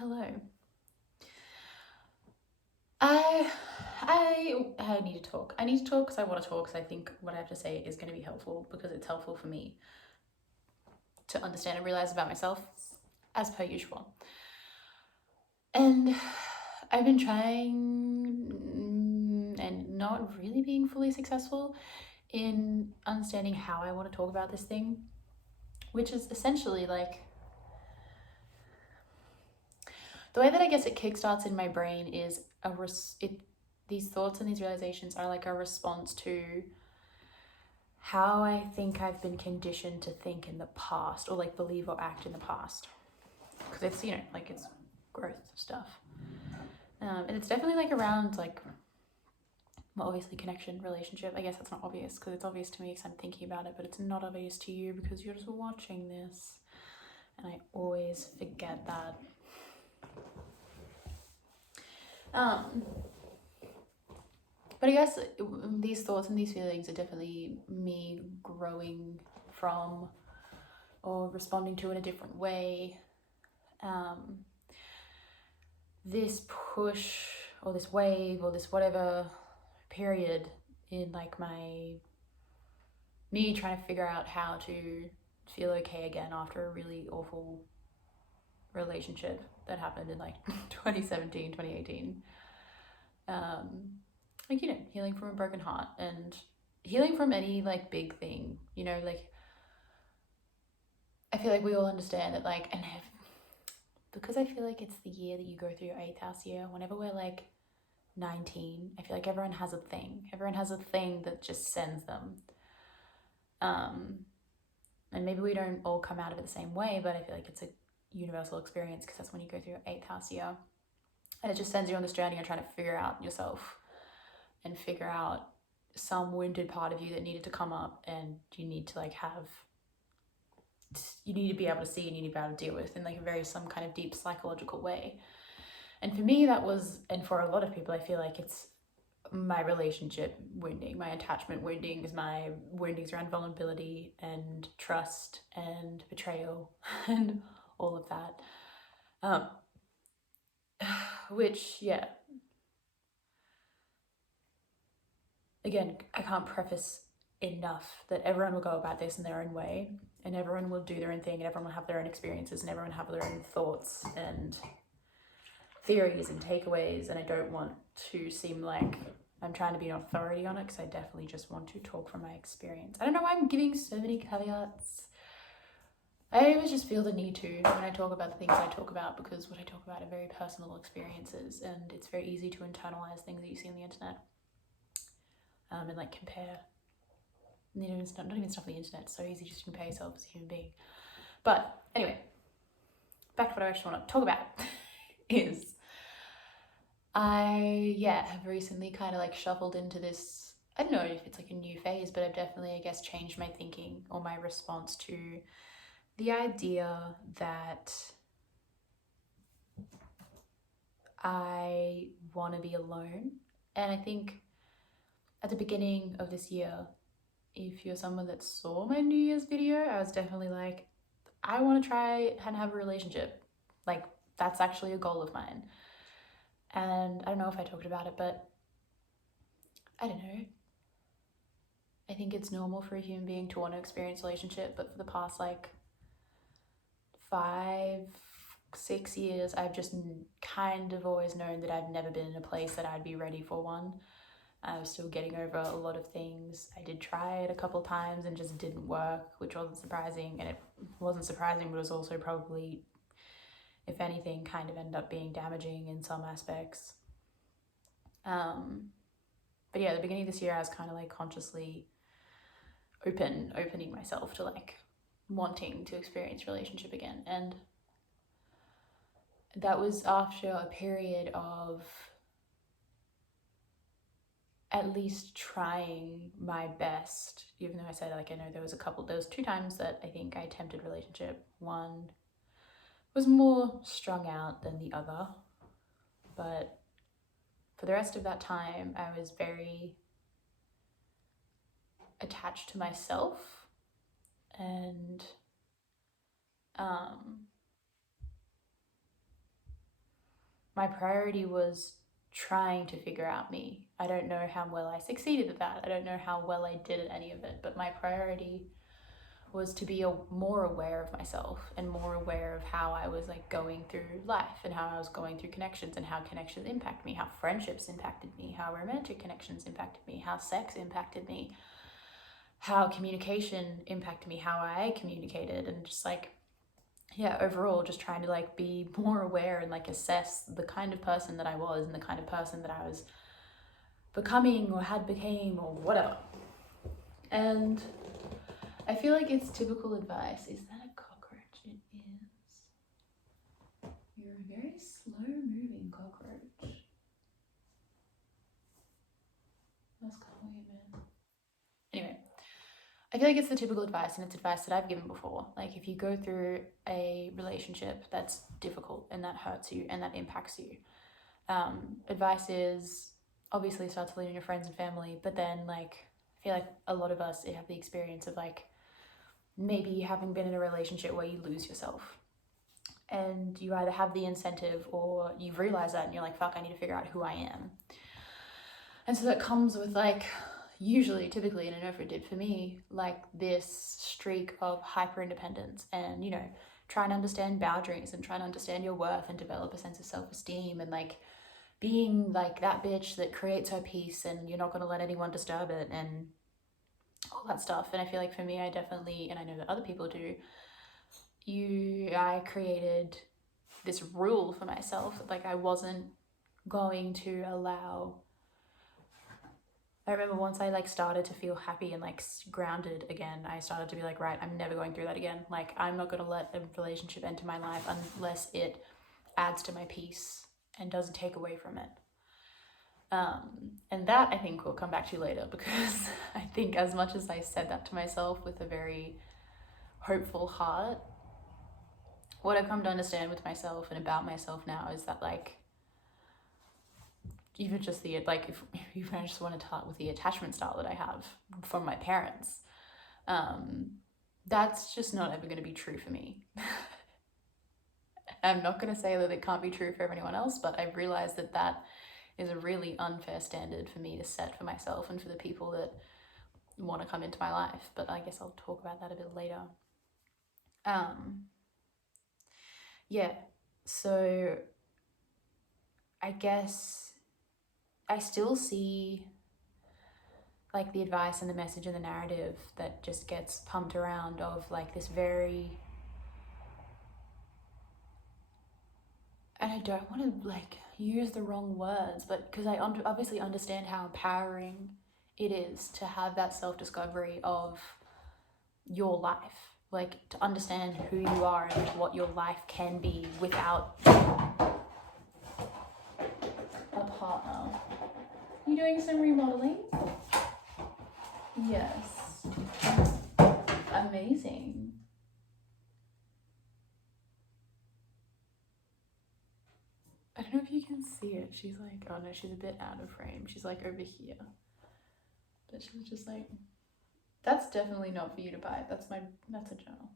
Hello. I need to talk. I need to talk because I want to talk because I think what I have to say is going to be helpful because it's helpful for me to understand and realize about myself as per usual. And I've been trying and not really being fully successful in understanding how I want to talk about this thing, which is essentially like the way that I guess it kickstarts in my brain is these thoughts and these realizations are like a response to how I think I've been conditioned to think in the past or like believe or act in the past. Because it's, like it's growth stuff. And it's definitely like around like, well, obviously connection, relationship. I guess that's not obvious because it's obvious to me because I'm thinking about it, but it's not obvious to you because you're just watching this. And I always forget that. But I guess these thoughts and these feelings are definitely me growing from or responding to in a different way. This push or this wave or this whatever period in like me trying to figure out how to feel okay again after a really awful relationship that happened in like 2017, 2018. Like, healing from a broken heart and healing from any like big thing, like I feel like we all understand that, like, and because I feel like it's the year that you go through your 8th house year, whenever we're like 19, I feel like everyone has a thing. Everyone has a thing that just sends them. And maybe we don't all come out of it the same way, but I feel like it's a universal experience because that's when you go through your 8th house year. And it just sends you on this journey of trying to figure out yourself and figure out some wounded part of you that needed to come up, and you need to like you need to be able to see and you need to be able to deal with in like some kind of deep psychological way. And for me that was, and for a lot of people I feel like it's my relationship wounding, my attachment wounding, is my woundings around vulnerability and trust and betrayal and all of that. Which, yeah, again, I can't preface enough that everyone will go about this in their own way, and everyone will do their own thing, and everyone will have their own experiences, and everyone will have their own thoughts and theories and takeaways. And I don't want to seem like I'm trying to be an authority on it because I definitely just want to talk from my experience. I don't know why I'm giving so many caveats. I always just feel the need to when I talk about the things I talk about, because what I talk about are very personal experiences, and it's very easy to internalize things that you see on the internet and like compare. Not even stuff on the internet. It's so easy just to compare yourself as a human being. But anyway, back to what I actually want to talk about is I have recently kind of like shuffled into this, I don't know if it's like a new phase, but I've definitely, I guess, changed my thinking or my response to the idea that I want to be alone. And I think at the beginning of this year, if you're someone that saw my New Year's video, I was definitely like, I want to try and have a relationship. Like, that's actually a goal of mine. And I don't know if I talked about it, but I don't know. I think it's normal for a human being to want to experience a relationship, but for the past like 5, 6 years, I've just kind of always known that I've never been in a place that I'd be ready for one. I was still getting over a lot of things. I did try it a couple times and just didn't work, which wasn't surprising. And it wasn't surprising, but it was also probably, if anything, kind of ended up being damaging in some aspects. But yeah, at the beginning of this year, I was kind of like consciously opening myself to like wanting to experience relationship again. And that was after a period of at least trying my best, even though I said, like, I know there was 2 times that I think I attempted relationship. One was more strung out than the other, but for the rest of that time, I was very attached to myself, and my priority was trying to figure out me. I don't know how well I succeeded at that. I don't know how well I did at any of it, but my priority was to be more aware of myself and more aware of how I was like going through life and how I was going through connections and how connections impact me, how friendships impacted me, how romantic connections impacted me, how sex impacted me, how communication impacted me, how I communicated, and just like, yeah, overall just trying to like be more aware and like assess the kind of person that I was and the kind of person that I was becoming or had became or whatever. And I feel like it's typical advice. Is that a cockroach? It is. You're a very slow moving cockroach. That's kind of weird, man. Anyway, I feel like it's the typical advice, and it's advice that I've given before. Like, if you go through a relationship that's difficult and that hurts you and that impacts you, advice is obviously start to lean on your friends and family, but then like I feel like a lot of us have the experience of like maybe having been in a relationship where you lose yourself, and you either have the incentive or you realize that and you're like, fuck, I need to figure out who I am. And so that comes with like, usually, typically, and I know if it did for me, like this streak of hyper independence and, you know, trying to understand boundaries and trying to understand your worth and develop a sense of self-esteem and like being like that bitch that creates her peace and you're not going to let anyone disturb it and all that stuff. And I feel like for me, I definitely, and I know that other people do, I created this rule for myself that like I wasn't going to allow. I remember once I like started to feel happy and like grounded again, I started to be like, right, I'm never going through that again. Like, I'm not going to let a relationship enter my life unless it adds to my peace and doesn't take away from it. And that I think we'll come back to later, because I think as much as I said that to myself with a very hopeful heart, what I've come to understand with myself and about myself now is that like, even just the, like, if I just want to start with the attachment style that I have from my parents, that's just not ever going to be true for me. I'm not going to say that it can't be true for anyone else, but I've realized that that is a really unfair standard for me to set for myself and for the people that want to come into my life. But I guess I'll talk about that a bit later. Yeah, so I guess I still see like the advice and the message and the narrative that just gets pumped around of like this very, and I don't want to like use the wrong words, but because I obviously understand how empowering it is to have that self-discovery of your life, like to understand who you are and what your life can be without a partner. You doing some remodeling? Yes. Amazing. I don't know if you can see it. She's like, oh no, she's a bit out of frame. She's like over here. But she was just like, that's definitely not for you to buy. That's a journal.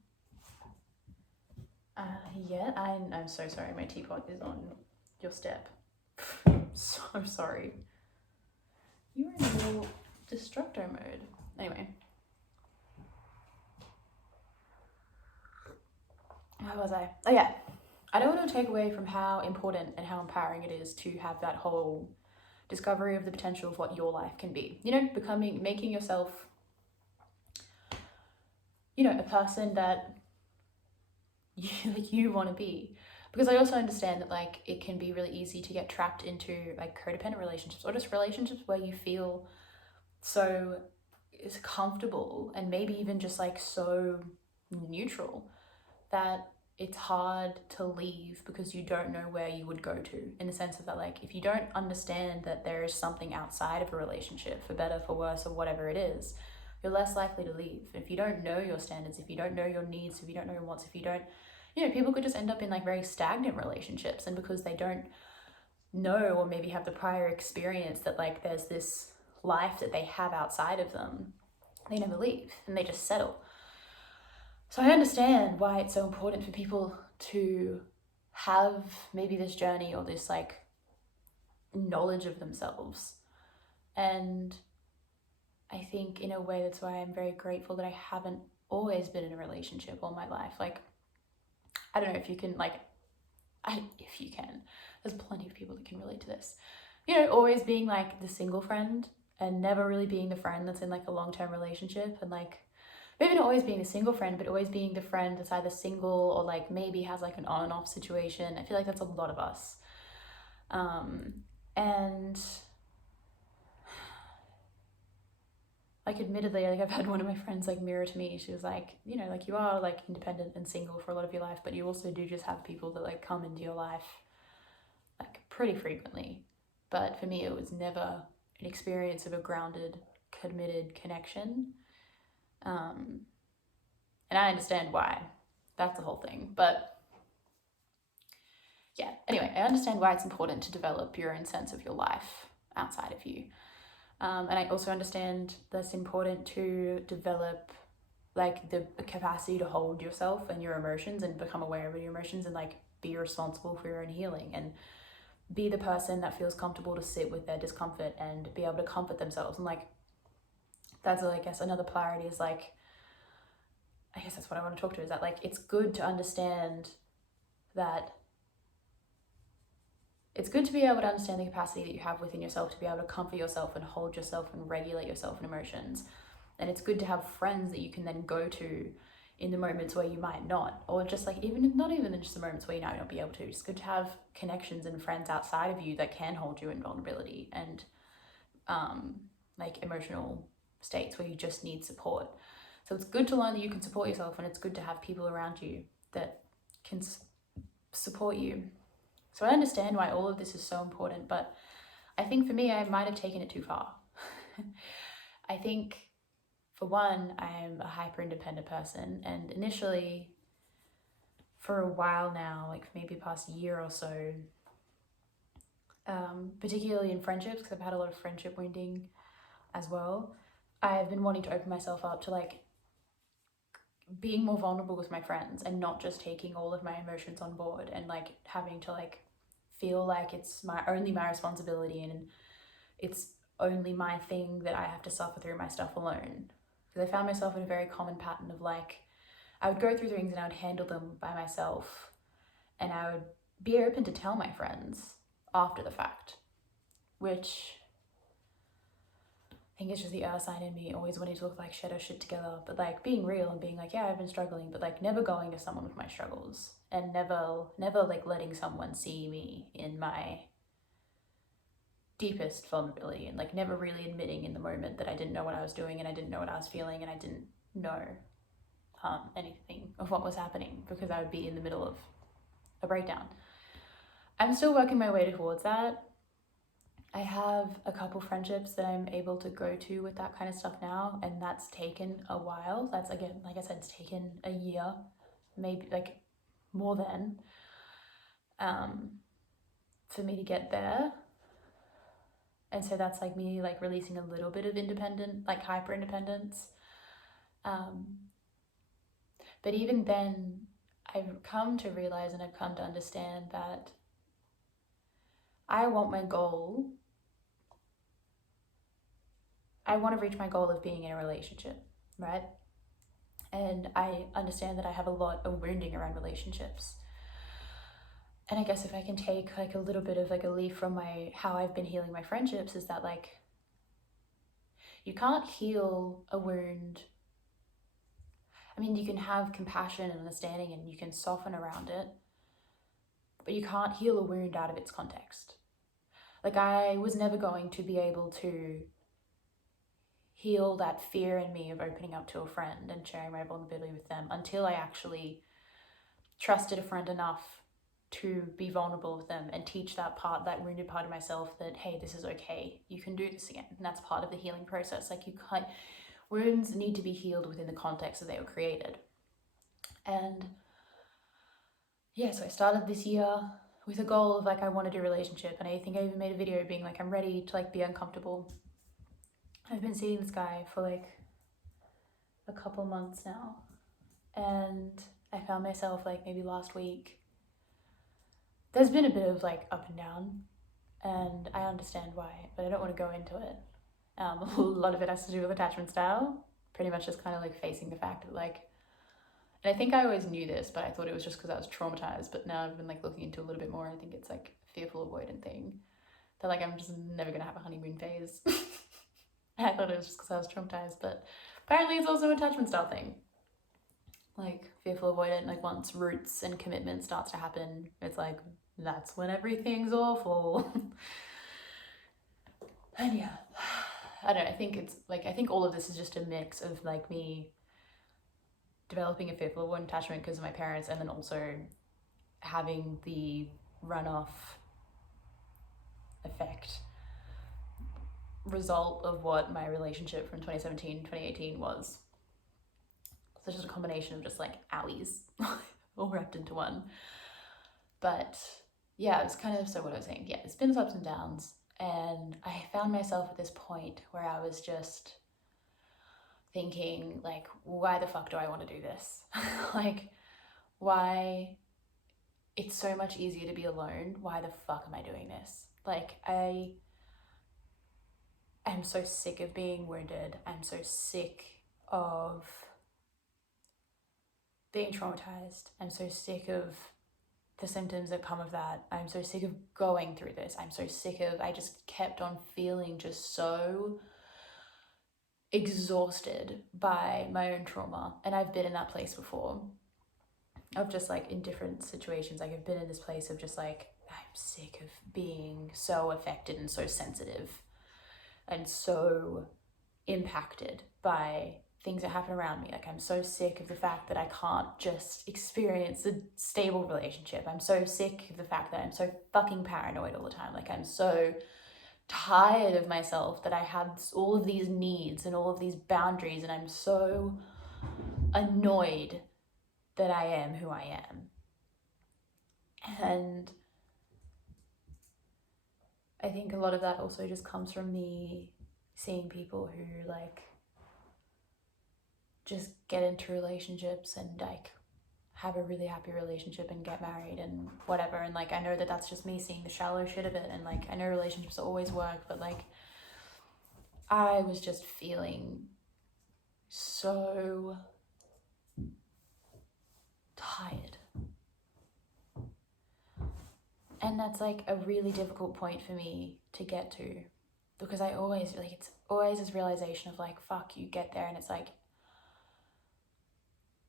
Yeah, I'm so sorry. My teapot is on your step. So sorry. You were in a little destructo mode. Anyway. Where was I? Oh yeah. I don't want to take away from how important and how empowering it is to have that whole discovery of the potential of what your life can be. You know, making yourself, you know, a person that you want to be. Because I also understand that like it can be really easy to get trapped into like codependent relationships or just relationships where you feel so comfortable and maybe even just like so neutral that it's hard to leave because you don't know where you would go to, in the sense of that like if you don't understand that there is something outside of a relationship, for better, for worse, or whatever it is, you're less likely to leave. If you don't know your standards, if you don't know your needs, if you don't know your wants, if you don't, you know, people could just end up in like very stagnant relationships, and because they don't know or maybe have the prior experience that like there's this life that they have outside of them, they never leave and they just settle. So I understand why it's so important for people to have maybe this journey or this like knowledge of themselves. And I think in a way that's why I'm very grateful that I haven't always been in a relationship all my life. Like, I don't know if you can, like, if you can, there's plenty of people that can relate to this. You know, always being like the single friend and never really being the friend that's in like a long-term relationship, and like maybe not always being the single friend, but always being the friend that's either single or like maybe has like an on and off situation. I feel like that's a lot of us. And like admittedly, like I've had one of my friends like mirror to me. She was like, you know, like you are like independent and single for a lot of your life, but you also do just have people that like come into your life like pretty frequently. But for me, it was never an experience of a grounded, committed connection. And I understand why. That's the whole thing. But yeah, anyway, I understand why it's important to develop your own sense of your life outside of you. And I also understand that it's important to develop like the capacity to hold yourself and your emotions and become aware of your emotions and like be responsible for your own healing and be the person that feels comfortable to sit with their discomfort and be able to comfort themselves. And like, that's, I guess, another polarity is like, I guess that's what I want to talk to, is that like, it's good to understand that it's good to be able to understand the capacity that you have within yourself to be able to comfort yourself and hold yourself and regulate yourself and emotions. And it's good to have friends that you can then go to in the moments where you might not, or just like even not even in just the moments where you might not be able to. It's good to have connections and friends outside of you that can hold you in vulnerability and like emotional states where you just need support. So it's good to learn that you can support yourself, and it's good to have people around you that can support you. So I understand why all of this is so important, but I think for me, I might have taken it too far. I think, for one, I'm a hyper-independent person, and initially, for a while now, like maybe past year or so, particularly in friendships, because I've had a lot of friendship wounding as well, I've been wanting to open myself up to like being more vulnerable with my friends and not just taking all of my emotions on board and like having to like feel like it's only my responsibility and it's only my thing that I have to suffer through my stuff alone. Because I found myself in a very common pattern of like, I would go through things and I would handle them by myself, and I would be open to tell my friends after the fact, which I think it's just the earth sign in me, always wanting to look like shit or shit together, but like being real and being like, yeah, I've been struggling, but like never going to someone with my struggles and never like letting someone see me in my deepest vulnerability, and like never really admitting in the moment that I didn't know what I was doing and I didn't know what I was feeling and I didn't know anything of what was happening because I would be in the middle of a breakdown. I'm still working my way towards that. I have a couple friendships that I'm able to go to with that kind of stuff now, and that's taken a while. That's, again, like I said, it's taken a year, maybe like more than, for me to get there. And so that's like me like releasing a little bit of independent, like hyper independence. But even then, I've come to realize and I've come to understand that I want my goal. I want to reach my goal of being in a relationship, right? And I understand that I have a lot of wounding around relationships. And I guess if I can take like a little bit of like a leaf from how I've been healing my friendships, is that like, you can't heal a wound. I mean, you can have compassion and understanding and you can soften around it, but you can't heal a wound out of its context. Like, I was never going to be able to heal that fear in me of opening up to a friend and sharing my vulnerability with them until I actually trusted a friend enough to be vulnerable with them and teach that wounded part of myself that, hey, this is okay, you can do this again. And that's part of the healing process. Like, wounds need to be healed within the context that they were created. And yeah, so I started this year with a goal of like, I want to do a relationship. And I think I even made a video being like, I'm ready to like be uncomfortable. I've been seeing this guy for like a couple months now. And I found myself like maybe last week there's been a bit of like up and down, and I understand why, but I don't want to go into it. A lot of it has to do with attachment style, pretty much just kind of like facing the fact that like, and I think I always knew this, but I thought it was just because I was traumatized, but now I've been like looking into a little bit more. I think it's like a fearful avoidant thing, that like I'm just never gonna have a honeymoon phase. I thought it was just because I was traumatized, but apparently it's also an attachment style thing. Like fearful avoidant, like once roots and commitment starts to happen, it's like that's when everything's awful. And yeah, I don't know, I think it's like, I think all of this is just a mix of like me developing a fearful avoidant attachment because of my parents, and then also having the runoff effect result of what my relationship from 2017 2018 was. So it's just a combination of just like owies all wrapped into one. But yeah, it's kind of, so what I was saying, yeah, it's been ups and downs, and I found myself at this point where I was just thinking like, why the fuck do I want to do this? Like, why? It's so much easier to be alone. Why the fuck am I doing this? Like, I'm so sick of being wounded. I'm so sick of being traumatized. I'm so sick of the symptoms that come of that. I'm so sick of going through this. I'm so sick of, I just kept on feeling just so exhausted by my own trauma. And I've been in that place before, of just like in different situations. Like I've been in this place of just like, I'm sick of being so affected and so sensitive and so impacted by things that happen around me. Like I'm so sick of the fact that I can't just experience a stable relationship. I'm so sick of the fact that I'm so fucking paranoid all the time. Like I'm so tired of myself that I had all of these needs and all of these boundaries, and I'm so annoyed that I am who I am. And I think a lot of that also just comes from me seeing people who like just get into relationships and like have a really happy relationship and get married and whatever. And like I know that that's just me seeing the shallow shit of it, and like I know relationships always work, but like I was just feeling so tired. And that's like a really difficult point for me to get to, because I always like, it's always this realization of like, fuck, you get there and it's like,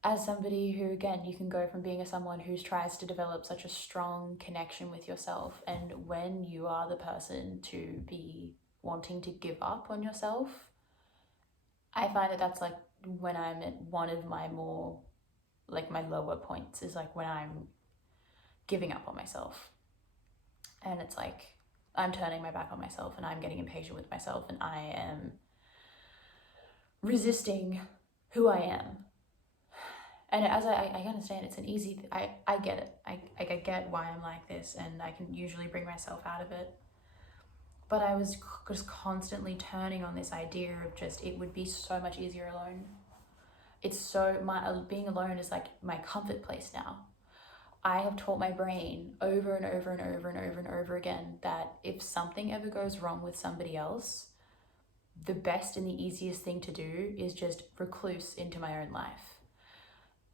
as somebody who, again, you can go from being someone who tries to develop such a strong connection with yourself, and when you are the person to be wanting to give up on yourself, I find that that's like when I'm at one of my more, like my lower points, is like when I'm giving up on myself. And it's like, I'm turning my back on myself and I'm getting impatient with myself and I am resisting who I am. And as I understand, it's an easy, I get it. I get why I'm like this, and I can usually bring myself out of it. But I was just constantly turning on this idea of just, it would be so much easier alone. It's so, being alone is like my comfort place now. I have taught my brain over and over and over and over and over again that if something ever goes wrong with somebody else, the best and the easiest thing to do is just recluse into my own life.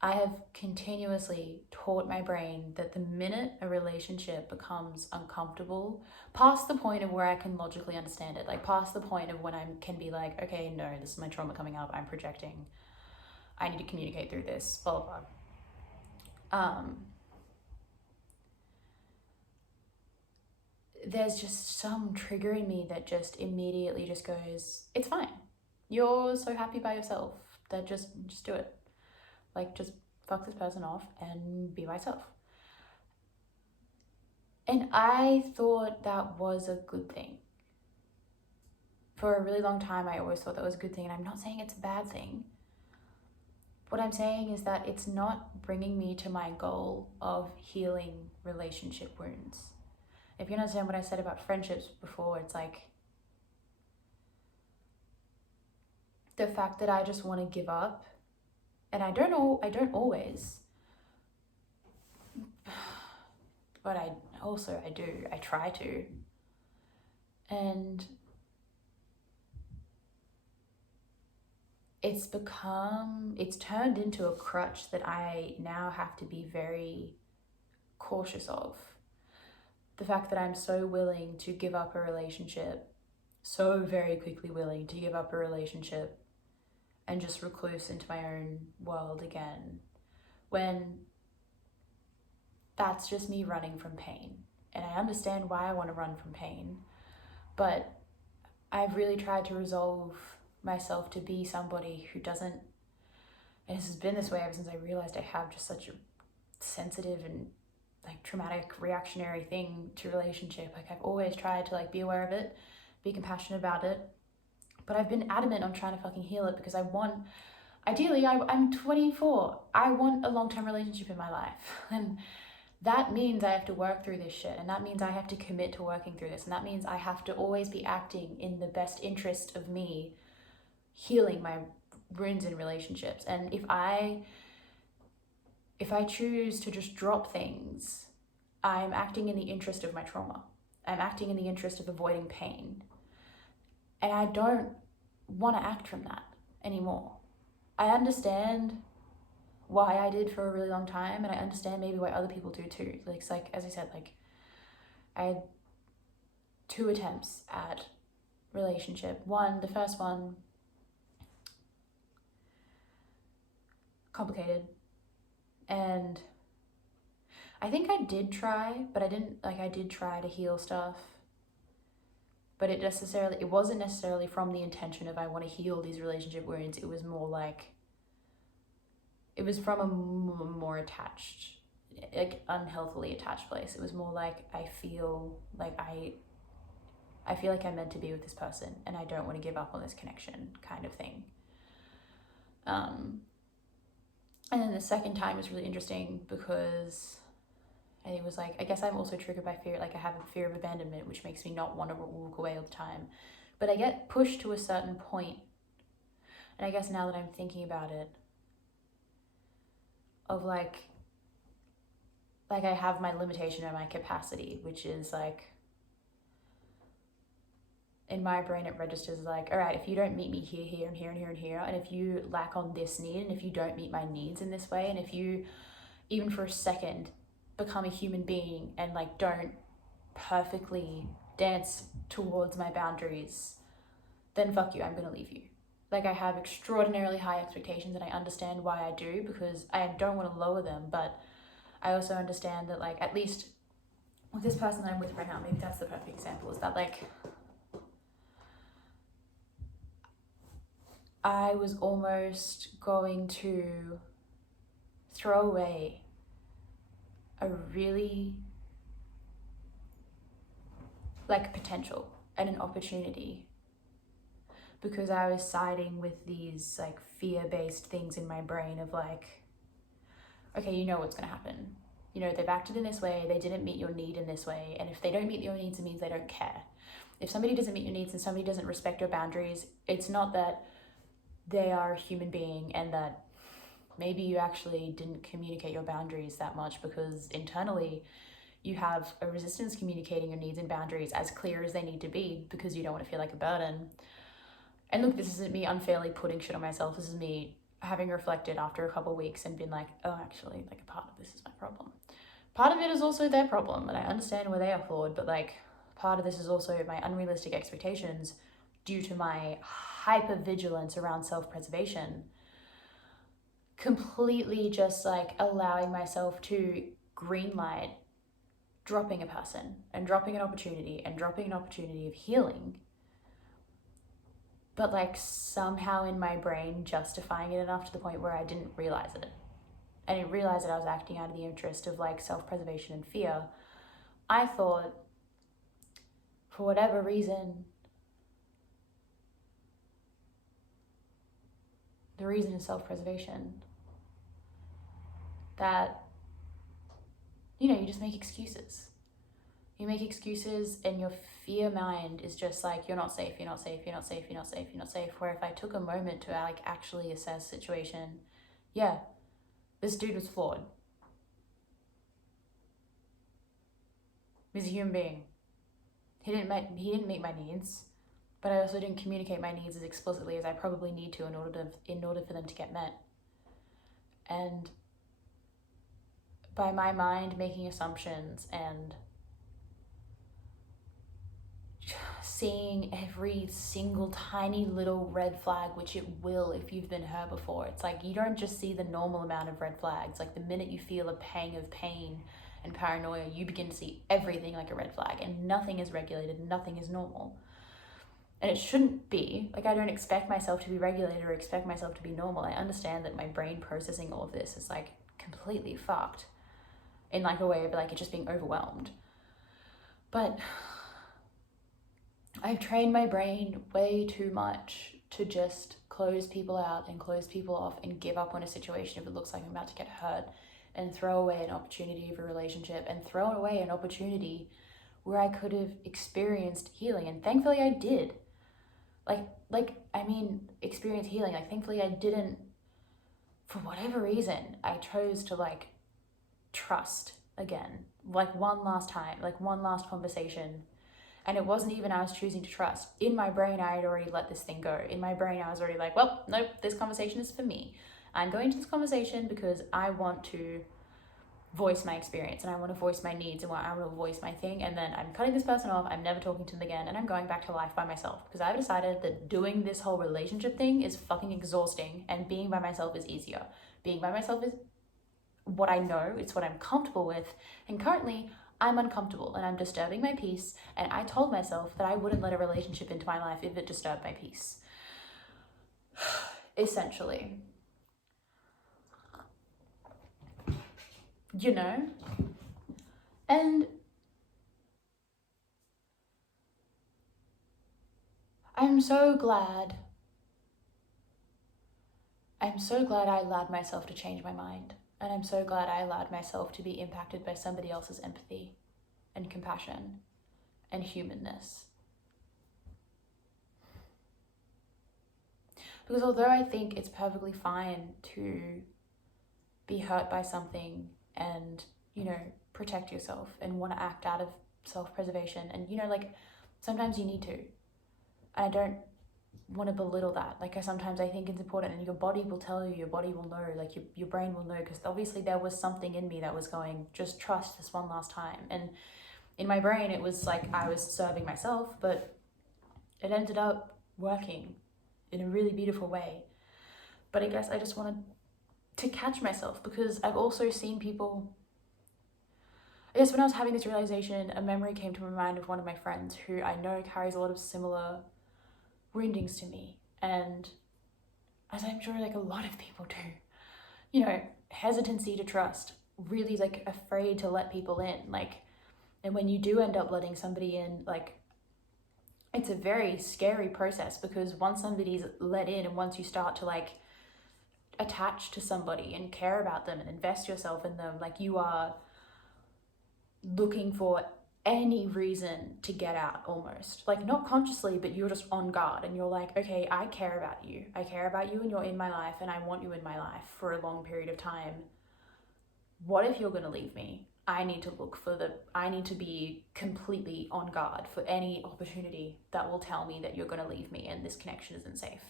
I have continuously taught my brain that the minute a relationship becomes uncomfortable, past the point of where I can logically understand it, like past the point of when I can be like, okay, no, this is my trauma coming up, I'm projecting, I need to communicate through this, blah, blah, blah. There's just some trigger in me that just immediately just goes, it's fine. You're so happy by yourself that just do it. Like, just fuck this person off and be myself. And I thought that was a good thing. For a really long time, I always thought that was a good thing. And I'm not saying it's a bad thing. What I'm saying is that it's not bringing me to my goal of healing relationship wounds. If you understand what I said about friendships before, it's like the fact that I just want to give up, and I don't always, but I try to. And it's turned into a crutch that I now have to be very cautious of. The fact that I'm so willing to give up a relationship, so very quickly willing to give up a relationship and just recluse into my own world again, when that's just me running from pain. And I understand why I want to run from pain, but I've really tried to resolve myself to be somebody who doesn't, and this has been this way ever since I realized I have just such a sensitive and like traumatic reactionary thing to relationship. Like I've always tried to like be aware of it, be compassionate about it, but I've been adamant on trying to fucking heal it because I want, ideally, I'm 24, I want a long-term relationship in my life, and that means I have to work through this shit, and that means I have to commit to working through this, and that means I have to always be acting in the best interest of me healing my wounds in relationships. And if I choose to just drop things, I'm acting in the interest of my trauma. I'm acting in the interest of avoiding pain. And I don't want to act from that anymore. I understand why I did for a really long time, and I understand maybe why other people do too. Like as I said, like I had 2 attempts at relationship. The first one, complicated, and I think I did try, but I did try to heal stuff, but it wasn't necessarily from the intention of I want to heal these relationship wounds. It was more like, it was from a more attached, like unhealthily attached place. It was more like I feel like I'm meant to be with this person and I don't want to give up on this connection kind of thing. And then the second time was really interesting because it was like, I guess I'm also triggered by fear. Like I have a fear of abandonment, which makes me not want to walk away all the time. But I get pushed to a certain point. And I guess now that I'm thinking about it, of like I have my limitation and my capacity, which is like, in my brain it registers like, all right, if you don't meet me here, here, and here, and here, and here, and if you lack on this need, and if you don't meet my needs in this way, and if you, even for a second, become a human being and like don't perfectly dance towards my boundaries, then fuck you, I'm gonna leave you. Like I have extraordinarily high expectations, and I understand why I do, because I don't want to lower them, but I also understand that like, at least with this person that I'm with right now, maybe that's the perfect example, is that like I was almost going to throw away a really like potential and an opportunity because I was siding with these like fear-based things in my brain of like, okay, you know what's gonna happen. You know, they've acted in this way, they didn't meet your need in this way, and if they don't meet your needs, it means they don't care. If somebody doesn't meet your needs and somebody doesn't respect your boundaries, it's not that they are a human being and that maybe you actually didn't communicate your boundaries that much because internally you have a resistance communicating your needs and boundaries as clear as they need to be because you don't want to feel like a burden. And look, this isn't me unfairly putting shit on myself. This is me having reflected after a couple of weeks and been like, oh, actually, like a part of this is my problem. Part of it is also their problem, and I understand where they are flawed, but like part of this is also my unrealistic expectations due to my hypervigilance around self-preservation. Completely just like allowing myself to greenlight dropping a person and dropping an opportunity and dropping an opportunity of healing, but like somehow in my brain justifying it enough to the point where I didn't realize it. I didn't realize that I was acting out of the interest of like self-preservation and fear. I thought, for whatever reason, the reason is self-preservation. That, you know, you just make excuses. You make excuses and your fear mind is just like, you're not safe, you're not safe, you're not safe, you're not safe, you're not safe. Where if I took a moment to like actually assess the situation, yeah, this dude was flawed. He's a human being. He didn't meet my needs, but I also didn't communicate my needs as explicitly as I probably need to in order for them to get met. And by my mind making assumptions and seeing every single tiny little red flag, which it will if you've been hurt before. It's like you don't just see the normal amount of red flags. Like the minute you feel a pang of pain and paranoia, you begin to see everything like a red flag, and nothing is regulated, nothing is normal. And it shouldn't be. Like, I don't expect myself to be regulated or expect myself to be normal. I understand that my brain processing all of this is like completely fucked in like a way of like it just being overwhelmed. But I've trained my brain way too much to just close people out and close people off and give up on a situation if it looks like I'm about to get hurt, and throw away an opportunity of a relationship and throw away an opportunity where I could have experienced healing. And thankfully I did. Experience healing. Like, thankfully I didn't, for whatever reason, I chose to like trust again, like one last time, like one last conversation. And it wasn't even I was choosing to trust. In my brain, I had already let this thing go. In my brain, I was already like, well, nope, this conversation is for me. I'm going to this conversation because I want to voice my experience and I want to voice my needs and I want to voice my thing. And then I'm cutting this person off. I'm never talking to them again. And I'm going back to life by myself because I've decided that doing this whole relationship thing is fucking exhausting, and being by myself is easier. Being by myself is what I know. It's what I'm comfortable with. And currently, I'm uncomfortable and I'm disturbing my peace, and I told myself that I wouldn't let a relationship into my life if it disturbed my peace. Essentially. You know? And I'm so glad I allowed myself to change my mind. And I'm so glad I allowed myself to be impacted by somebody else's empathy and compassion and humanness. Because although I think it's perfectly fine to be hurt by something and, protect yourself and want to act out of self-preservation, and, sometimes you need to. And I don't want to belittle that. Sometimes I think it's important, and your body will tell you, your body will know, like your brain will know, because obviously there was something in me that was going, just trust this one last time. And in my brain, it was like I was serving myself, but it ended up working in a really beautiful way. But I guess I just wanted to catch myself, because I've also seen people, I guess when I was having this realization, a memory came to my mind of one of my friends who I know carries a lot of similar woundings to me, and as I'm sure like a lot of people do, hesitancy to trust, really like afraid to let people in, and when you do end up letting somebody in, it's a very scary process, because once somebody's let in and once you start to attach to somebody and care about them and invest yourself in them, you are looking for any reason to get out, almost not consciously, but you're just on guard, and you're like, okay, I care about you and you're in my life, and I want you in my life for a long period of time. What if you're going to leave me? I need to be completely on guard for any opportunity that will tell me that you're going to leave me and this connection isn't safe.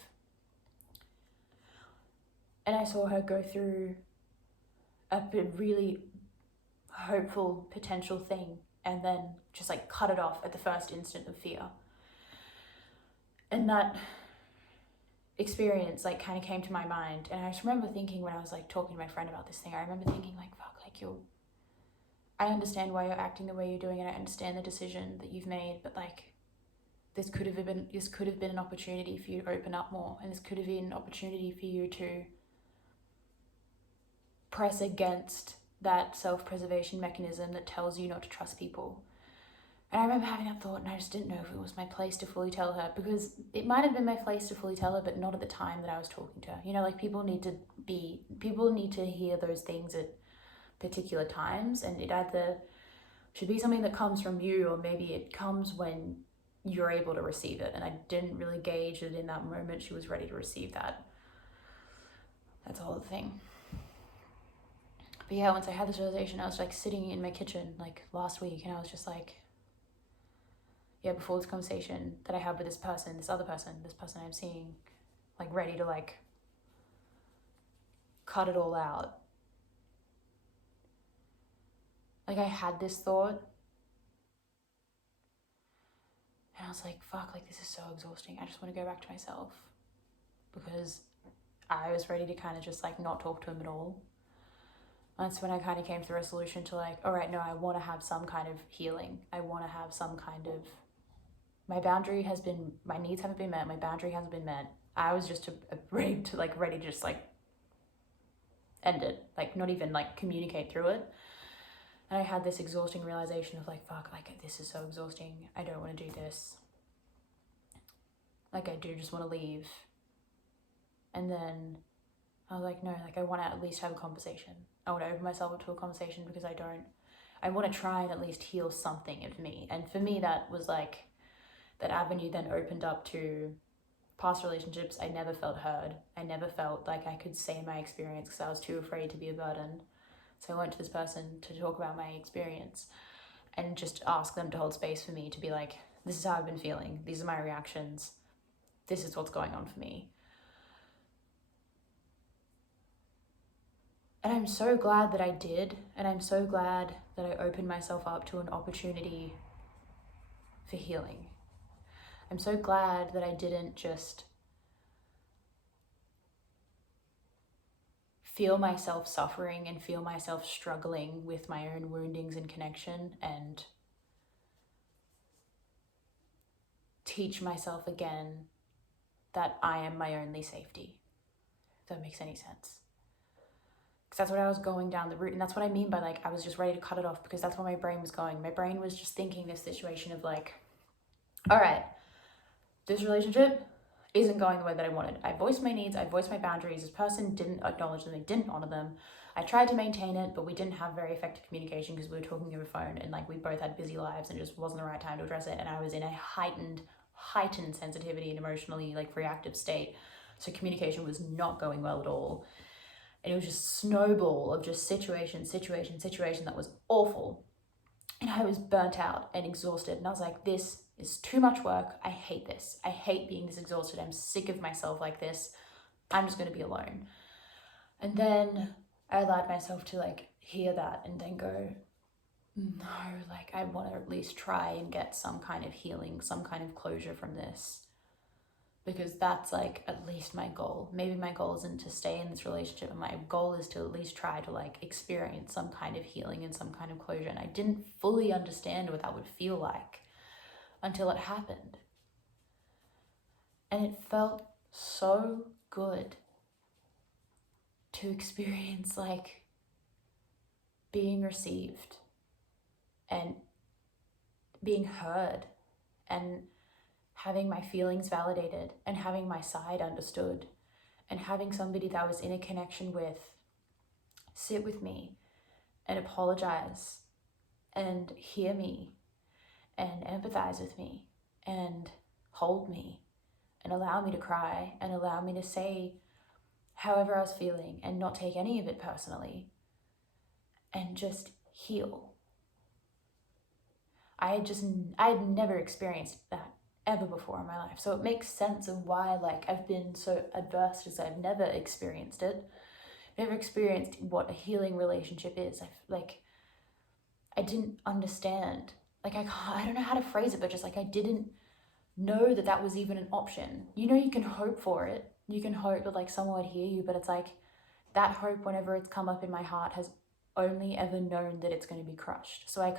And I saw her go through a really hopeful potential thing, and then just cut it off at the first instant of fear. And that experience kind of came to my mind, and I just remember thinking, when I was talking to my friend about this thing, I remember thinking fuck, I understand why you're acting the way you're doing, and I understand the decision that you've made, but this could have been an opportunity for you to open up more, and this could have been an opportunity for you to press against that self-preservation mechanism that tells you not to trust people. And I remember having that thought, and I just didn't know if it was my place to fully tell her, because it might have been my place to fully tell her, but not at the time that I was talking to her. People need to hear those things at particular times, and it either should be something that comes from you, or maybe it comes when you're able to receive it. And I didn't really gauge that in that moment she was ready to receive that. That's the whole thing. But yeah, once I had this realization, I was like sitting in my kitchen like last week, and I was just like, yeah, before this conversation that I had with this person, this other person, this person I'm seeing, like ready to like cut it all out. Like I had this thought, and I was like, fuck, like this is so exhausting. I just want to go back to myself, because I was ready to kind of just like not talk to him at all. That's when I kind of came to the resolution to like, all right, no, I want to have some kind of healing. I want to have some kind of, my needs haven't been met, my boundary hasn't been met. I was just ready to just like end it, like not even like communicate through it. And I had this exhausting realization of like, fuck, like this is so exhausting. I don't want to do this. Like I do just want to leave. And then I was like, no, like I want to at least have a conversation. I want to open myself up to a conversation, because I want to try and at least heal something of me. And for me, that was like, that avenue then opened up to past relationships. I never felt heard. I never felt like I could say my experience, because I was too afraid to be a burden. So I went to this person to talk about my experience and just ask them to hold space for me, to be like, this is how I've been feeling. These are my reactions. This is what's going on for me. And I'm so glad that I did. And I'm so glad that I opened myself up to an opportunity for healing. I'm so glad that I didn't just feel myself suffering and feel myself struggling with my own woundings and connection, and teach myself again that I am my only safety. If that makes any sense. Because that's what I was going down the route. And that's what I mean by like, I was just ready to cut it off, because that's where my brain was going. My brain was just thinking this situation of like, all right, this relationship isn't going the way that I wanted. I voiced my needs, I voiced my boundaries. This person didn't acknowledge them, they didn't honor them. I tried to maintain it, but we didn't have very effective communication, because we were talking over phone, and like we both had busy lives, and it just wasn't the right time to address it. And I was in a heightened sensitivity and emotionally like reactive state. So communication was not going well at all. And it was just snowball of just situation that was awful. And I was burnt out and exhausted. And I was like, this is too much work. I hate this. I hate being this exhausted. I'm sick of myself like this. I'm just going to be alone. And then I allowed myself to like hear that and then go, no, like I want to at least try and get some kind of healing, some kind of closure from this. Because that's like at least my goal. Maybe my goal isn't to stay in this relationship, and my goal is to at least try to like experience some kind of healing and some kind of closure. And I didn't fully understand what that would feel like until it happened. And it felt so good to experience like being received and being heard and having my feelings validated and having my side understood, and having somebody that I was in a connection with sit with me and apologize and hear me and empathize with me and hold me and allow me to cry and allow me to say however I was feeling and not take any of it personally and just heal. I had never experienced that ever before in my life. So it makes sense of why like I've been so adverse, because I've never experienced it. Never experienced what a healing relationship is. I didn't understand. Like I don't know how to phrase it, but just like I didn't know that that was even an option. You know, you can hope for it. You can hope that like someone would hear you, but it's like that hope, whenever it's come up in my heart, has only ever known that it's going to be crushed. So I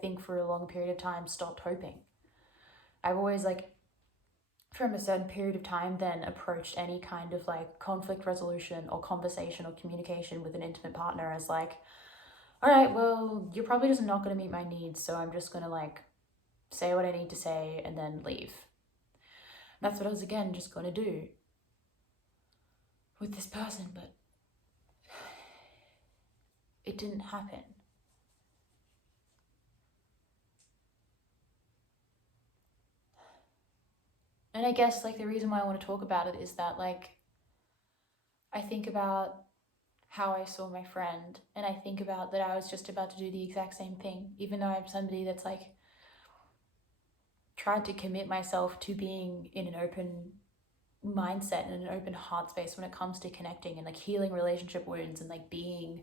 think for a long period of time stopped hoping. I've always like, from a certain period of time, then approached any kind of like conflict resolution or conversation or communication with an intimate partner as like, all right, well, you're probably just not going to meet my needs, so I'm just going to like say what I need to say and then leave. And that's what I was again just going to do with this person, but it didn't happen. And I guess like the reason why I want to talk about it is that like I think about how I saw my friend, and I think about that I was just about to do the exact same thing, even though I'm somebody that's like tried to commit myself to being in an open mindset and an open heart space when it comes to connecting and like healing relationship wounds and like being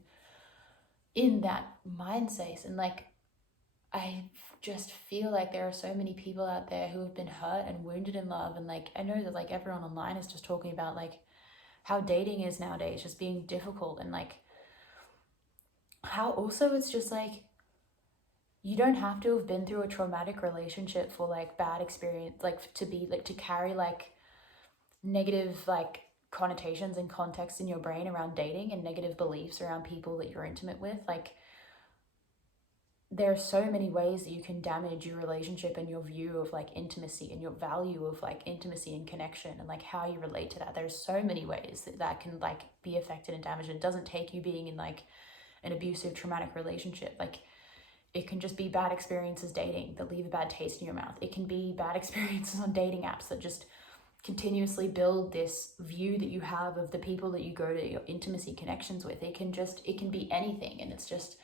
in that mind space. And like I just feel like there are so many people out there who have been hurt and wounded in love, and like I know that like everyone online is just talking about like how dating is nowadays just being difficult, and like how also it's just like you don't have to have been through a traumatic relationship for like bad experience, like to be like to carry like negative like connotations and context in your brain around dating and negative beliefs around people that you're intimate with. Like there are so many ways that you can damage your relationship and your view of like intimacy and your value of like intimacy and connection and like how you relate to that. There's so many ways that that can like be affected and damaged. It doesn't take you being in like an abusive traumatic relationship. Like it can just be bad experiences dating that leave a bad taste in your mouth. It can be bad experiences on dating apps that just continuously build this view that you have of the people that you go to your intimacy connections with. It can be anything. And it's just,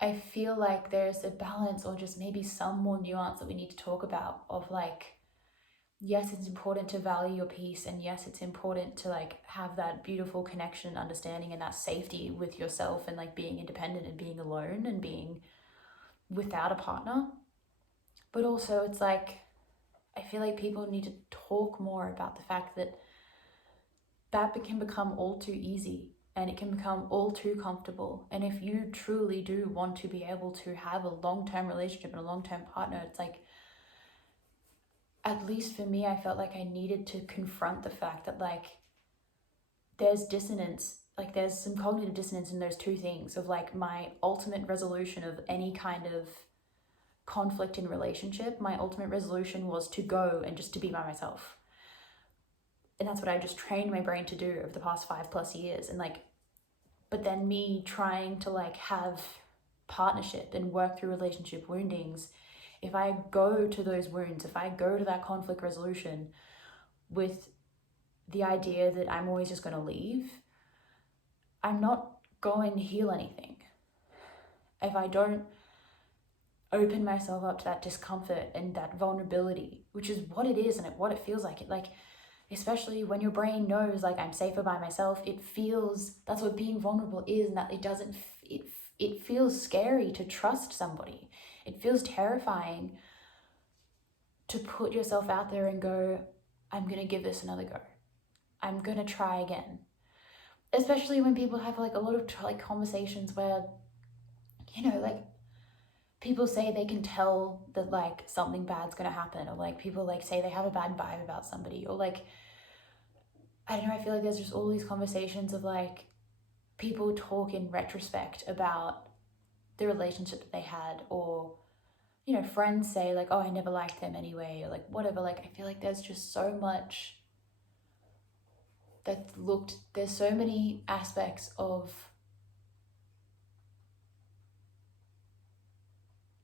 I feel like there's a balance or just maybe some more nuance that we need to talk about of like, yes, it's important to value your peace, and yes, it's important to like have that beautiful connection, understanding, and that safety with yourself and like being independent and being alone and being without a partner. But also it's like I feel like people need to talk more about the fact that that can become all too easy and it can become all too comfortable. And if you truly do want to be able to have a long-term relationship and a long-term partner, it's like, at least for me, I felt like I needed to confront the fact that like there's dissonance, like there's some cognitive dissonance in those two things of like my ultimate resolution of any kind of conflict in relationship. My ultimate resolution was to go and just to be by myself. And that's what I just trained my brain to do over the past 5+ years. And like, but then me trying to like have partnership and work through relationship woundings, if I go to those wounds, if I go to that conflict resolution with the idea that I'm always just going to leave, I'm not going to heal anything. If I don't open myself up to that discomfort and that vulnerability, which is what it is and what it feels like. It like, especially when your brain knows like I'm safer by myself, it feels, that's what being vulnerable is, and that it doesn't, it feels scary to trust somebody. It feels terrifying to put yourself out there and go, I'm going to give this another go. I'm going to try again. Especially when people have like a lot of like conversations where, you know, like people say they can tell that like something bad's going to happen, or like people like say they have a bad vibe about somebody, or like, I don't know, I feel like there's just all these conversations of like people talk in retrospect about the relationship that they had, or, you know, friends say like, oh, I never liked them anyway, or like whatever. Like I feel like there's just so much there's so many aspects of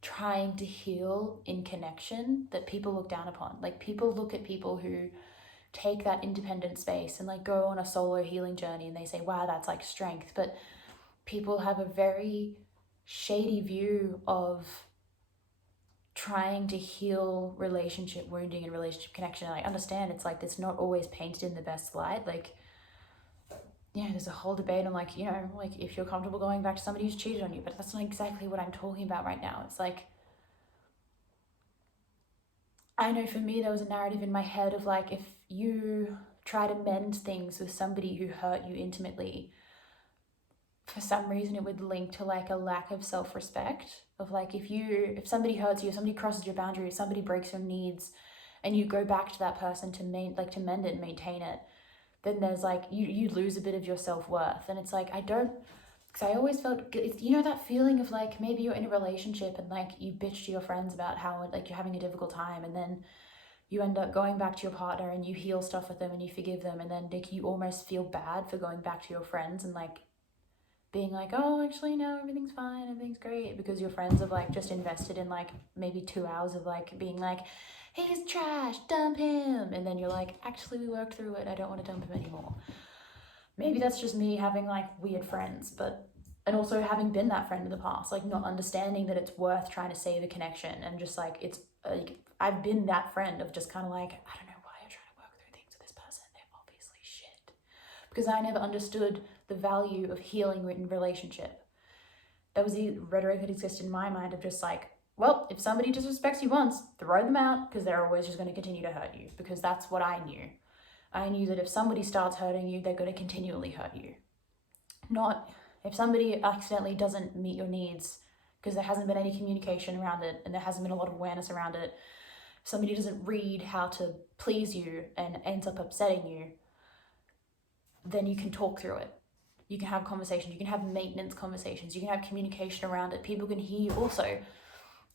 trying to heal in connection that people look down upon. Like people look at people who take that independent space and like go on a solo healing journey and they say, wow, that's like strength. But people have a very shady view of trying to heal relationship wounding and relationship connection. And I understand it's like, it's not always painted in the best light. Like, yeah, there's a whole debate on like, you know, like if you're comfortable going back to somebody who's cheated on you, but that's not exactly what I'm talking about right now. It's like, I know for me, there was a narrative in my head of like, if you try to mend things with somebody who hurt you intimately, for some reason it would link to like a lack of self-respect of like, if somebody hurts you, if somebody crosses your boundary, if somebody breaks your needs, and you go back to that person to mend it and maintain it, then there's like, you lose a bit of your self-worth. And it's like, because I always felt good. You know, that feeling of like, maybe you're in a relationship and like you bitch to your friends about how like you're having a difficult time, and then you end up going back to your partner and you heal stuff with them and you forgive them, and then like you almost feel bad for going back to your friends and like being like, oh, actually no, everything's fine, everything's great, because your friends have like just invested in like maybe 2 hours of like being like, he's trash, dump him, and then you're like, actually we worked through it, I don't want to dump him anymore. maybe that's just me having like weird friends, but, and also having been that friend in the past, like not understanding that it's worth trying to save a connection, and just like, it's like, I've been that friend of just kind of like, I don't know why you're trying to work through things with this person, they're obviously shit. Because I never understood the value of healing in relationship. That was the rhetoric that existed in my mind of just like, well, if somebody disrespects you once, throw them out, because they're always just going to continue to hurt you. Because that's what I knew. I knew that if somebody starts hurting you, they're going to continually hurt you. Not if somebody accidentally doesn't meet your needs because there hasn't been any communication around it and there hasn't been a lot of awareness around it. If somebody doesn't read how to please you and ends up upsetting you, then you can talk through it. You can have conversations, you can have maintenance conversations, you can have communication around it. People can hear you also.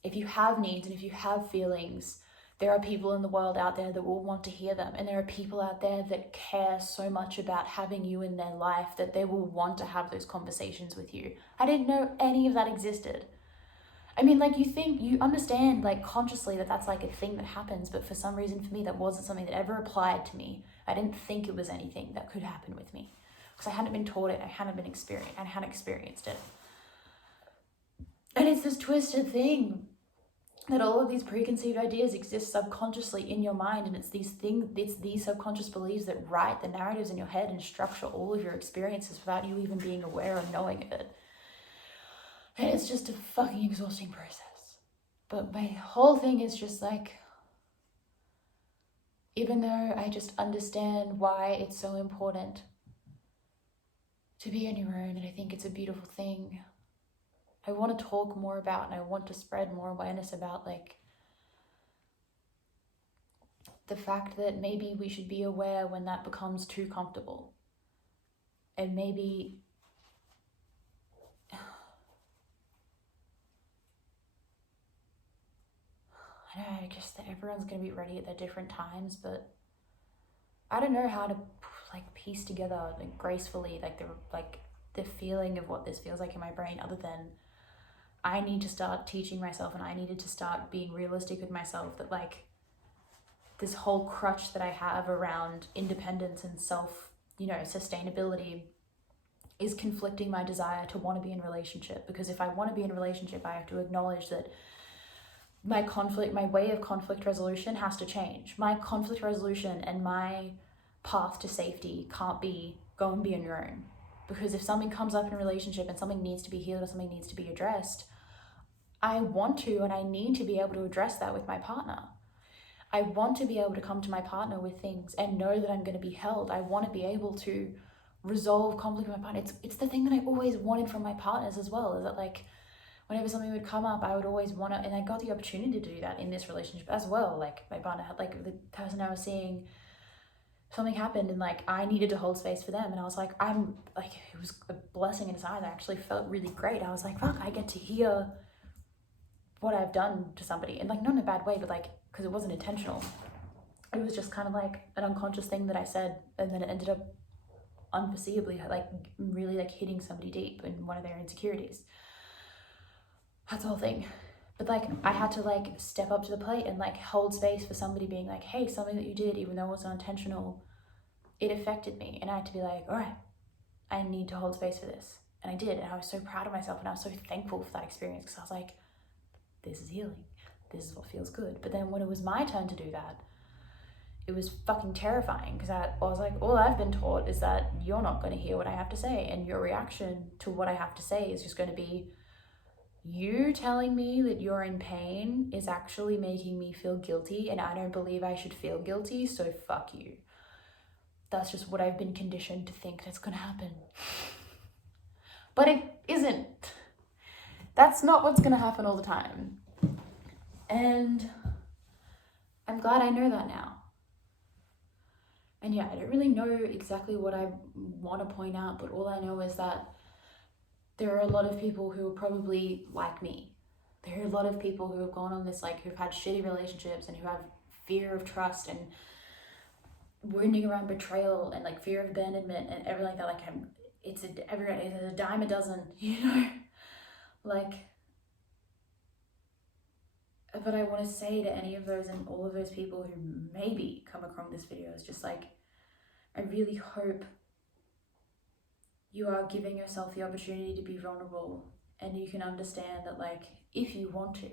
If you have needs and if you have feelings, there are people in the world out there that will want to hear them. And there are people out there that care so much about having you in their life that they will want to have those conversations with you. I didn't know any of that existed. I mean, like, you understand, like, consciously that that's like a thing that happens, but for some reason for me, that wasn't something that ever applied to me. I didn't think it was anything that could happen with me because I hadn't been taught it, I hadn't experienced it. And it's this twisted thing that all of these preconceived ideas exist subconsciously in your mind, and it's these subconscious beliefs that write the narratives in your head and structure all of your experiences without you even being aware or knowing of it. And it's just a fucking exhausting process. But my whole thing is just like, even though I just understand why it's so important to be on your own, and I think it's a beautiful thing, I want to talk more about, and I want to spread more awareness about, like, the fact that maybe we should be aware when that becomes too comfortable. And maybe I don't know, just that everyone's going to be ready at their different times, but I don't know how to like piece together like gracefully the feeling of what this feels like in my brain, other than I need to start teaching myself, and I needed to start being realistic with myself that like this whole crutch that I have around independence and self, sustainability is conflicting my desire to want to be in a relationship. Because if I want to be in a relationship, I have to acknowledge that my way of conflict resolution has to change. My conflict resolution and my path to safety can't be go and be on your own. Because if something comes up in a relationship and something needs to be healed or something needs to be addressed, I want to and I need to be able to address that with my partner. I want to be able to come to my partner with things and know that I'm going to be held. I want to be able to resolve conflict with my partner. It's the thing that I always wanted from my partners as well, is that like whenever something would come up, I would always want to, and I got the opportunity to do that in this relationship as well. Like my partner had, like the person I was seeing, something happened and like I needed to hold space for them, and I was like, it was a blessing in disguise. I actually felt really great. I was like, fuck, I get to hear what I've done to somebody, and like not in a bad way, but like because it wasn't intentional. It was just kind of like an unconscious thing that I said, and then it ended up unforeseeably like really like hitting somebody deep in one of their insecurities. That's the whole thing. But like I had to like step up to the plate and like hold space for somebody being like, hey, something that you did, even though it wasn't intentional, it affected me. And I had to be like, all right, I need to hold space for this. And I did. And I was so proud of myself, and I was so thankful for that experience, because I was like, this is healing. This is what feels good. But then when it was my turn to do that, it was fucking terrifying, because I was like, all I've been taught is that you're not going to hear what I have to say, and your reaction to what I have to say is just going to be, you telling me that you're in pain is actually making me feel guilty, and I don't believe I should feel guilty, so fuck you. That's just what I've been conditioned to think that's going to happen. But it isn't. That's not what's going to happen all the time. And I'm glad I know that now. And yeah, I don't really know exactly what I want to point out, but all I know is that there are a lot of people who are probably like me. There are a lot of people who have gone on this, like, who've had shitty relationships and who have fear of trust and wounding around betrayal and like fear of abandonment and everything like that. Like, it's a dime a dozen, like. But I want to say to any of those and all of those people who maybe come across this video is just like, I really hope you are giving yourself the opportunity to be vulnerable, and you can understand that, like, if you want to,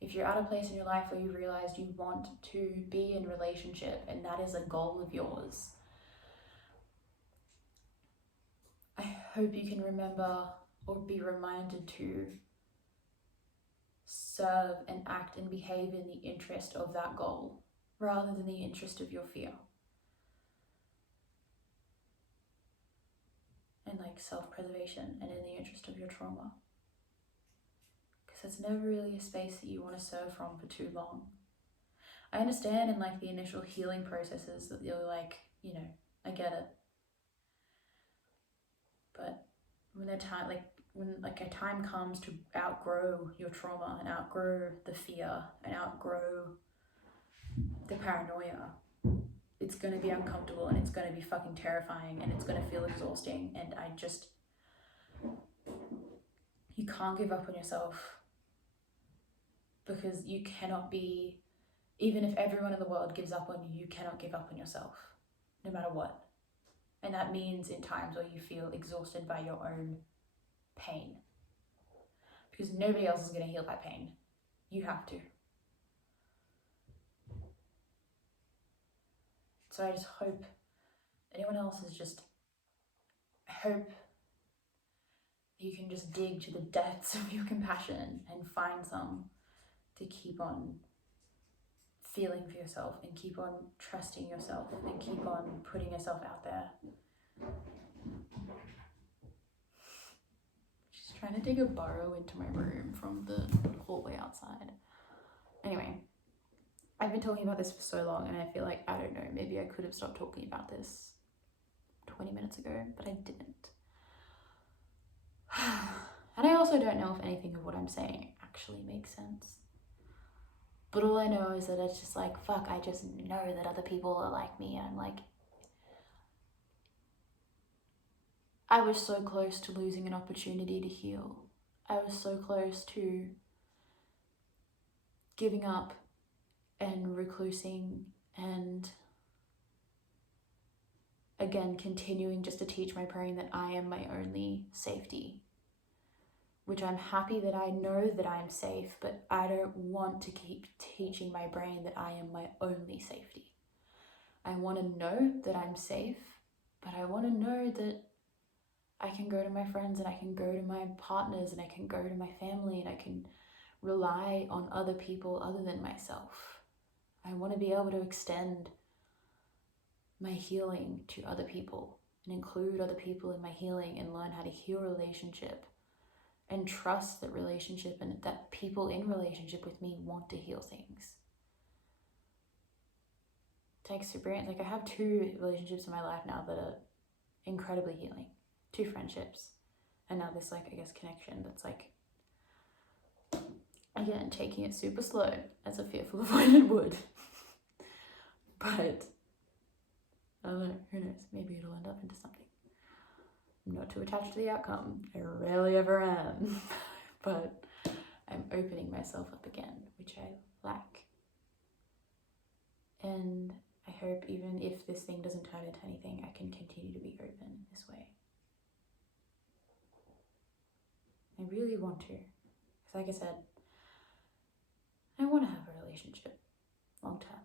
if you're at a place in your life where you realize you want to be in relationship and that is a goal of yours, I hope you can remember or be reminded to serve and act and behave in the interest of that goal rather than the interest of your fear and like self-preservation and in the interest of your trauma, because it's never really a space that you want to serve from for too long. I understand in like the initial healing processes that you're like, you know, I get it, but when a time comes to outgrow your trauma and outgrow the fear and outgrow the paranoia, it's going to be uncomfortable and it's going to be fucking terrifying and it's going to feel exhausting. And you can't give up on yourself, because you cannot be, even if everyone in the world gives up on you, you cannot give up on yourself, no matter what. And that means in times where you feel exhausted by your own pain, because nobody else is going to heal that pain. You have to. So I just hope anyone else hope you can just dig to the depths of your compassion and find some to keep on feeling for yourself and keep on trusting yourself and keep on putting yourself out there. She's trying to dig a burrow into my room from the hallway outside. Anyway, I've been talking about this for so long and I feel like, I don't know, maybe I could have stopped talking about this 20 minutes ago, but I didn't. And I also don't know if anything of what I'm saying actually makes sense. But all I know is that it's just like, fuck, I just know that other people are like me. I'm like, I was so close to losing an opportunity to heal. I was so close to giving up and reclusing and again continuing just to teach my brain that I am my only safety, which I'm happy that I know that I'm safe, but I don't want to keep teaching my brain that I am my only safety. I want to know that I'm safe, but I want to know that I can go to my friends and I can go to my partners and I can go to my family and I can rely on other people other than myself. I want to be able to extend my healing to other people and include other people in my healing and learn how to heal relationship and trust that relationship and that people in relationship with me want to heal things. It takes experience. Like I have 2 relationships in my life now that are incredibly healing. 2 friendships. And now this, like, I guess, connection that's like, again, taking it super slow as a fearful avoidant would. But I don't know, who knows, maybe it'll end up into something. I'm not too attached to the outcome, I rarely ever am. But I'm opening myself up again, which I like. And I hope even if this thing doesn't turn into anything, I can continue to be open in this way. I really want to, because like I said, I want to have a relationship long term.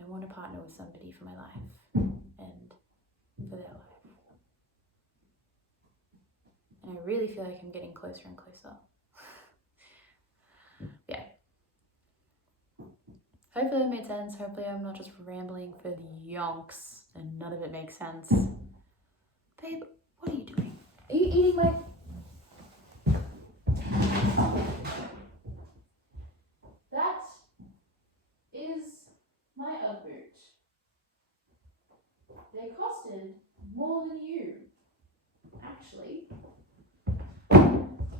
I want to partner with somebody for my life and for their life. And I really feel like I'm getting closer and closer. Yeah. Hopefully that made sense. Hopefully I'm not just rambling for the yonks and none of it makes sense. Babe, what are you doing? Are you eating my... That is my Ugg boot. They costed more than you, actually.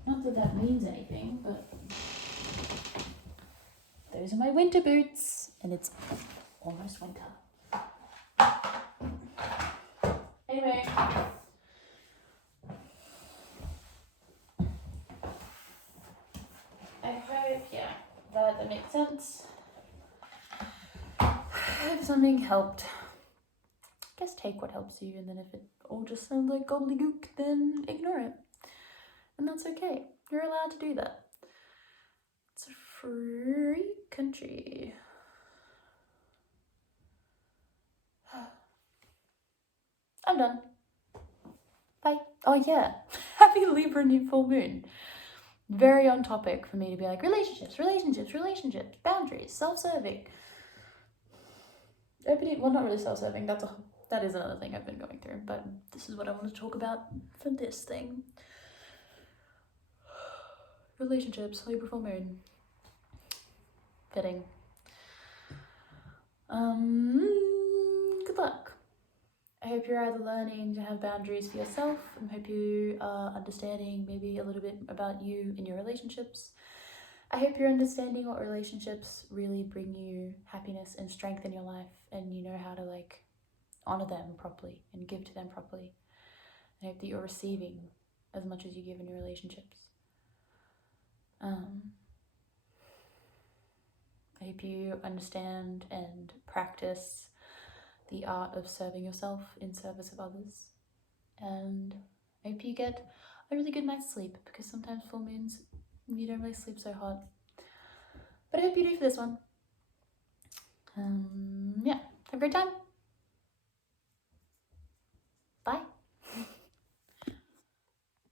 Not that that means anything, but those are my winter boots, and it's almost winter. Anyway, I hope, yeah, that makes sense. I hope something helped. guess take what helps you, and then if it all just sounds like gobbledygook, then ignore it. And that's okay. You're allowed to do that. It's a free country. I'm done. Bye. Oh yeah, happy Libra new full moon. Very on topic for me to be like, relationships, boundaries, self-serving. Well, not really self-serving, that is another thing I've been going through, but this is what I want to talk about for this thing. Relationships, Libra full moon. Fitting. Good luck. I hope you're either learning to have boundaries for yourself, and hope you are understanding maybe a little bit about you and your relationships. I hope you're understanding what relationships really bring you happiness and strength in your life, and you know how to like honor them properly and give to them properly. I hope that you're receiving as much as you give in your relationships. I hope you understand and practice the art of serving yourself in service of others. And I hope you get a really good night's sleep, because sometimes full moons, you don't really sleep so hot. But I hope you do for this one. Yeah, have a great time. Bye.